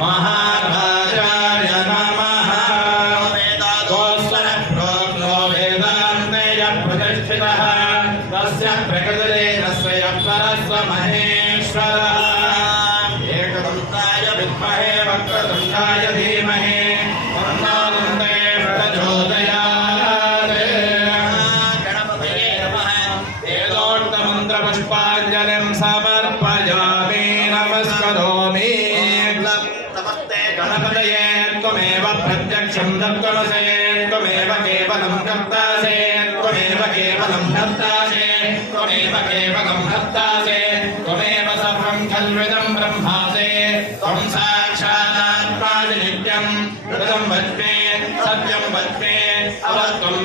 महाराजाय नमः। गोस्वरप्रोक्तो वेदान्तेय प्रतिष्ठितः तस्य प्रकृतिरेव स्वयं परस्व महेश्वरः। एकदन्ताय विद्महे वक्रतुण्डाय धीमहि तन्नो दन्ते प्रचोदयात्। गणपतये नमः। वेदोक्तमन्त्रपुष्पाञ्जलिं समर्पयामि नमस्करोमि। गणपतये त्वमेव प्रत्यक्षं दत्तमसे त्वमेव केवलं कर्तासे त्वमेव केवलं कर्तासे त्वमेव केवलं कर्तासे त्वमेव सर्वं खल्विदं ब्रह्मासे त्वं साक्षादात्मासि नित्यं ऋतं वच्मे सत्यं वच्मे अवत्वं